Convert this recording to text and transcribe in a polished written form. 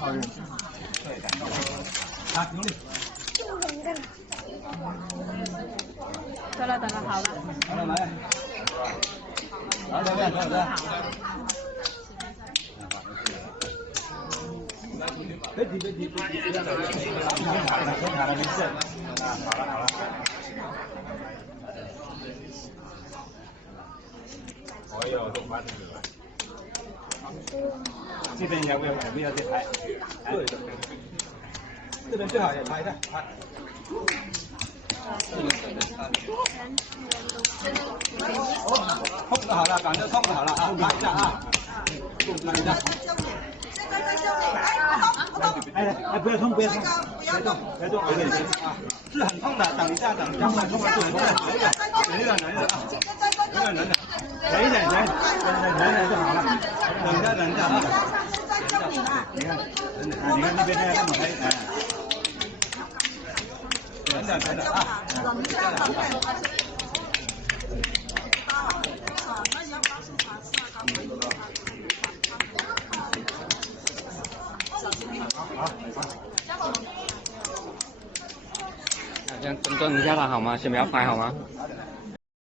好运。啊，用力。得了，好了。来。来，别急，不要着急，先卡了没事。好了。哎呦，这蛮厉害。这边要不要再拍？对的。这边最好也拍一下，拍。控制好了，感觉控制好了啊，拍一下啊，看一下。哎，不要动，别动，啊，是很痛的，等一下，痛了，忍一就好了，忍一下啊，你看那边这么黑，忍着啊，好。先蹲一下他好吗？先不要拍好吗？